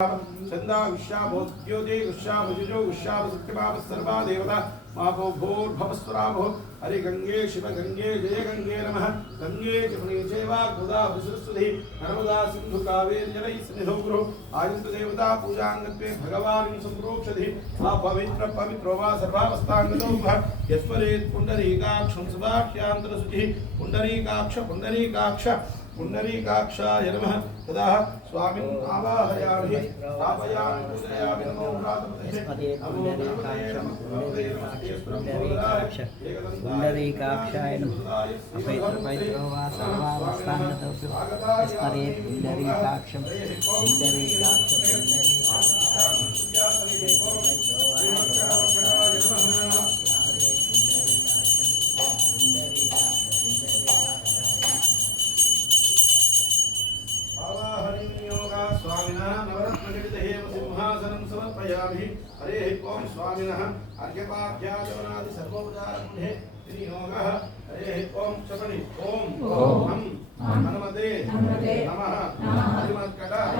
चंदा विश्वाभोज्योति विश्वाभुजो विश्वाभसत्यभाव सर्वा देवता मापो भूर्भवस्वराभो हरि गंगे शिव गंगे जय गंगे नमः गंगे जमुने चैवा गोदावरी सरस्वती नर्मदा सिंधु कावेरी जलैः सन्निधौ गुरु आयन्तु देवता पूजांगत्वे भगवान् संप्रोक्षति मा पवित्र पवित्रो वा सर्वावस्थांगतो यस्मरेत् पुण्डरीकाक्षं सुभाष्यान्तरशुचिः पुण्डरीकाक्ष पुण्डरीकाक्षाय नमः तदा स्वामिन् आवाहयामि स्थापयामि पूजयामि नमो पुण्डरीकाक्षाय नमः वा सर्वावस्थानतो स्मरे पुण्डरीकाक्षं समर्पयामि हरे ओम स्वामिनः अर्घ्यपाद्याचमनादि सर्वोपचारमुने विनियोगः हरे ओम चपनि ओम हम हनुमते नमः हरिमत्कटाय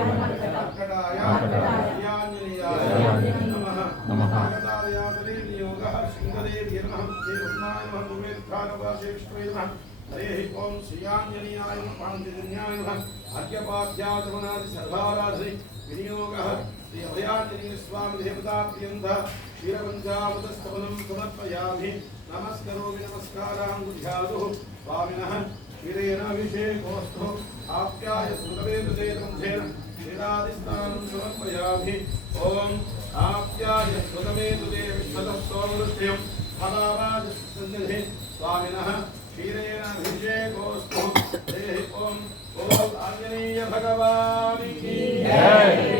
नमः आगतालयातले विनियोगः श्रीदेवी नमः श्रीरत्नाय नमः उमेत्थानवासे विष्णुवे नमः हरे ओम श्रीयाञ्जनेयाय नमः पाञ्चजन्याय नमः अर्घ्यपाद्याचमनादि सर्वाराधने विनियोगः श्री अभयाञ्जनेय स्वामी देवता प्रियंत क्षीरपञ्चामृतस्तवनं समर्पयामि नमस्करोमि नमस्काराङ्गुध्यादुः स्वामिनः क्षीरेण अभिषेकोऽस्तु आप्याय सुतवेदुदेवन्धेन क्षीरादिस्नानं समर्पयामि ॐ आप्याय सुतवेदुदेवश्वतः सोमवृष्ट्यं फलावाजसन्निधे स्वामिनः क्षीरेण अभिषेकोऽस्तु हरे ॐ आञ्जनेय भगवान् की जय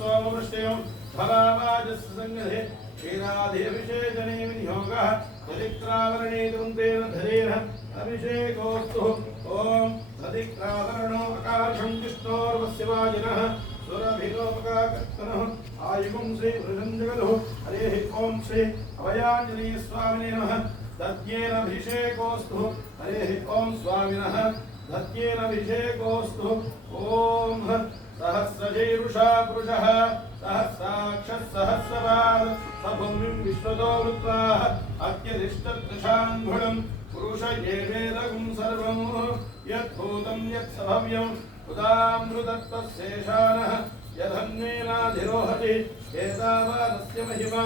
सोमवृष्टयं फलावाजसंगधे क्षीरादिभिषेचने विनियोगः दधिक्रावरणे दुन्देन धरेण अभिषेकोऽस्तु ॐ दधिक्रावरणो आकाशं विष्णोर्वस्यवाजिनः सुरभिलोपकाकर्तनः आयुगं श्री वृषञ्जगदुः हरेः ॐ श्री अभयाञ्जनेय स्वामिने नमः दध्येन अभिषेकोऽस्तु हरेः ॐ स्वामिनः दध्येन अभिषेकोऽस्तु ॐ सहस्रशीर्षा पुरुषः सहस्राक्षः सहस्रपाद सभूमिं विश्वतो वृत्वा अत्यधिष्ठदृशाङ्गुणं पुरुष एवेदगुं सर्वं यद्भूतं यत्सभव्यं उदामृतत्वशेषानः यदन्नेनाधिरोहति एतावानस्य महिमा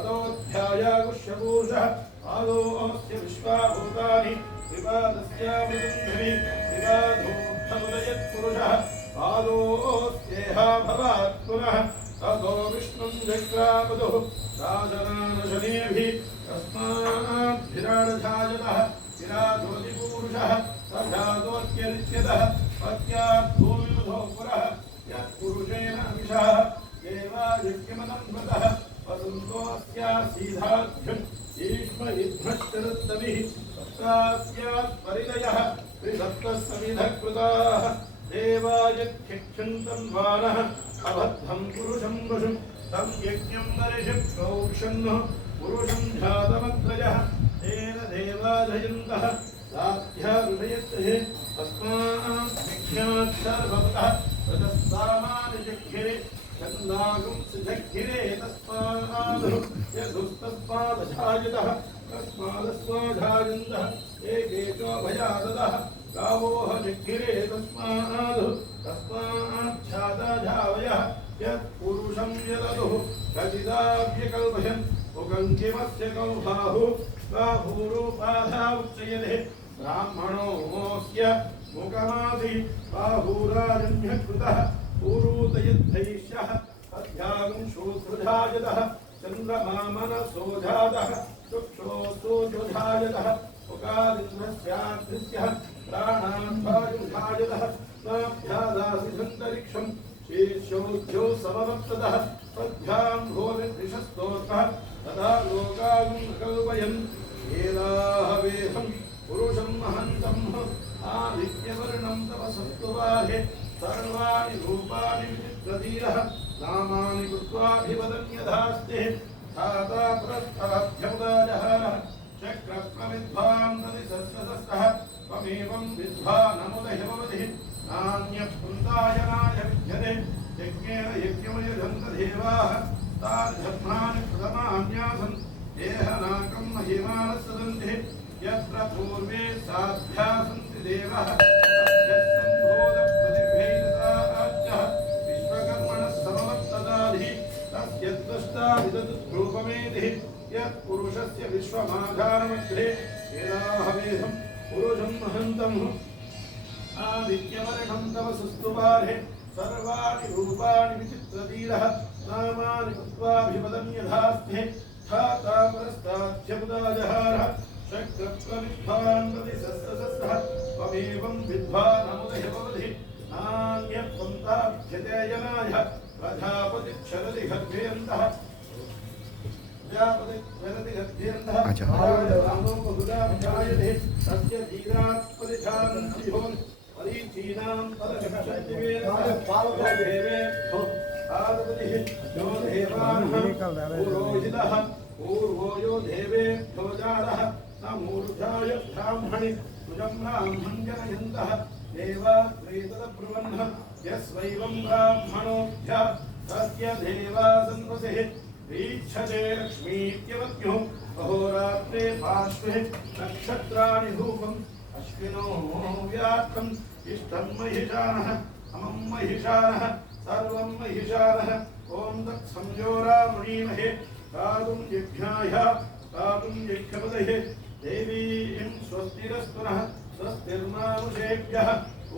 अतोऽध्यायागुष्यपूरुषः पादोऽस्य विश्वाभूतानि विपादस्यामृतुन्धरि विपादोत्थमुदयत्पुरुषः पादोऽस्येह भवात् पुनः ततो विष्णुं जग्रावधुः राजनानशनेभिः तस्माद्भिराडजायतः विराजोऽतिपूरुषः सजातोऽत्यनित्यतः पत्यात् भूमिबुधो पुरः यत्पुरुषेण विषः देवायज्ञमनन्वतः वसन्तोऽस्यासीधाभ्युम् ईश्वरिभ्रश्चरत्तभिः तत्रास्यात् परिदयः त्रिसप्तः समिधः कृताः देवायत्यक्षन्तं वानः अबद्धं पुरुषं वशुं तं यज्ञं नरिषिः प्रोक्षन्नः पुरुषं जातमग्रजः तेन देवाधयन्तः साध्यारुषयत्ते तस्मात् विख्यात् सर्वतः रजस्सामानिजग्गिरे चन्दागुं सिजग्गिरे तस्मात् यदुस्तस्मादजायतः तस्मादस्माजायन्तः एकेचो भयादतः गावोह जग्गिरे तस्माच्छादाधावयः यत्पुरुषं यदनुः कचिदाव्यकल्पयन् उगङ्किमस्य कौबाहु बाहूरूपाधा उच्यते ब्राह्मणोऽस्य मुखमासि बाहूराजन्यकृतः पूरूतयद्धैष्यः अध्यागं शूद्रजायतः चन्द्रमामनसोजातः चक्षुषोऽसोजुजायतः मुखादिन्द्रस्यादृश्यः प्राणान्वायुजायतः नाभ्यादासिधन्तरिक्षं शीर्षोद्यो समवर्ततः तद्भ्यां भूरिषस्तोत्रः तदा लोकागं कल्पयन् वेदाहवेदं पुरुषं महन्तं आदित्यवर्णं तपसत्त्वाहे सर्वाणि रूपाणि विचित्रधीरः नामानि कृत्वाभिवदन्यधास्ते धाता पुरस्ताभ्यमुदाजहारः चक्रप्रविद्वां तदि सस्यसस्तः त्वमेवं विद्वानमुदहिमवधिः नान्यपुन्दायनाय विद्यते यज्ञेन यज्ञमयजन्त देवाः तानि धर्माणि प्रथमान्यासन् देहनाकं महिमानः सदन्ति यत्र पूर्वे साध्या सन्ति देवः तस्यस्सम्भोधप्रतिभेदसाराज्यः विश्वकर्मणः समवर्तदाधिः तस्यद्वष्टा विदधुरूपमेधिः यत्पुरुषस्य विश्वमाघानमध्ये वेदाहमेधं पुरुषं महन्तम् आदित्यवर्णं तव सुस्तुवारे सर्वाणि रूपाणि विचित्रधीरः नामानि कृत्वाभिपदं यथास्ते स्थाता परस्ताध्यमुदाजहारः शक्रत्वविद्वान् प्रतिसहस्रसहस्रः त्वमेवं विद्वानमुदय भवति नान्यत्वन्ताभ्यते जनाय प्रजापतिक्षरति गर्भेऽन्तः प्रजापतिक्षरति तस्य धीरात्परिधानन्ति भवन् परीचीनां परशक्तिवेदेवेभ्यो आदपतिः यो देवानः पुरोहितः पूर्वो यो देवेभ्यो जातः न मूर्धाय ब्राह्मणि तुजं ब्राह्मं जनयन्तः देवात्रेतदब्रुवन्नः यस्वैवं ब्राह्मणोऽभ्य तस्य देवासन्वसिः ईक्षते लक्ष्मीत्यवत्यो अहोरात्रे पार्श्वे नक्षत्राणि धूपम् अश्विनो व्यात्तम् इष्टं महिषानः अमं महिषानः सर्वं महिषानः ॐ तत्संयोरामुणीमहे गातुं यज्ञाय गातुं यज्ञपदये देवीं स्वस्तिरस्तु नः स्वस्तिर्मानुषेभ्यः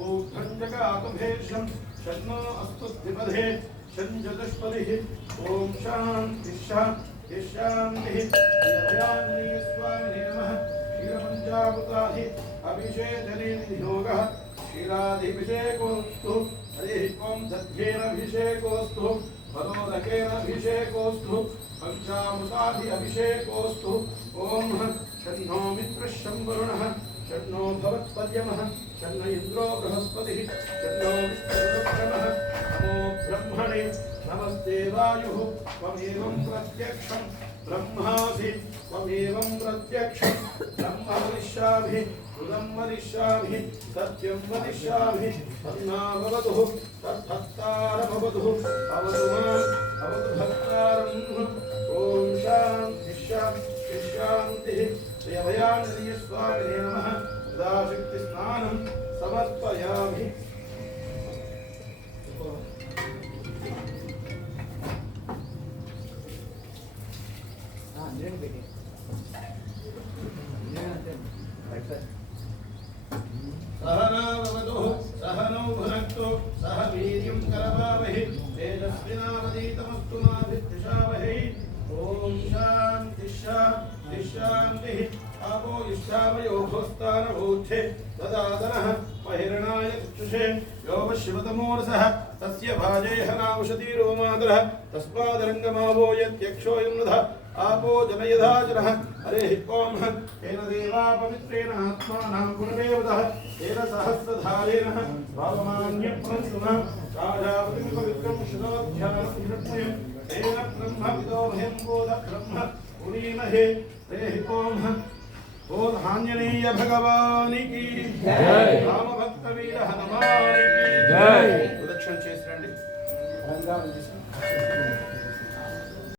ऊर्ध्वं जगातुभेषं शन्नो अस्तु द्विपदे शञ्चतुष्पदिः ॐ शान्तिः शान्तिः शान्तिः स्वामिने नमः क्षीरपञ्चामृताहि अभिषेचने नियोगः क्षीरादिभिषेकोऽस्तु हरिः ॐ दध्येनाभिषेकोऽस्तु फलोदकेनाभिषेकोऽस्तु पञ्चामृताभि अभिषेकोऽस्तु ॐ शन्नो मित्रः शम्वरुणः शन्नो भवत्पर्यमः शन्न इन्द्रो बृहस्पतिः शन्नो विष्णुरुक्रमः नमो ब्रह्मणे नमस्ते वायुः त्वमेवं प्रत्यक्षं ब्रह्मासि त्वमेवं प्रत्यक्षं ब्रह्म वदिष्यामि कृतं वदिष्यामि सत्यं वदिष्यामि तन्नाभवतु तद्भक्तारभवतु भवतु माम् भवतु भक्तारम् ॐ शान्तिः शान्तिः शान्तिः श्रीअभयानन्दीयस्वामिने नमः सदाशक्तिस्नानं समर्पयामि सहनाववतु सहनौ भुनक्तु सह वीर्यं करवावहै तेजस्विनावधीतमस्तु मा विद्विषावहै ॐ शान्तिः शान्तिः शान्तिः आपो इष्टावयोभोस्तानभूच्छे ददातनः महिरणाय चक्षुषे योपशिवतमोरसः तस्य भाजेहनावशतीरोमादरः तस्मादरङ्गमावो यत्यक्षोऽयं नधः आपो जनयधाचरः हरिः ॐ येन देवा पवित्रेण आत्मानां गुणदेवतः येन सहस्रधारेण भावमान्यप्रसुनः राजापतिं पवित्रं शुद्धोध्यानं हिरण्मयं तेन ब्रह्मविदो भयं बोधब्रह्म पुरीमहे हरिः ॐ बोल आंजनेय भगवानी की जय राम भक्त वीर हनुमान की जय प्रदक्षिण చేసి రండి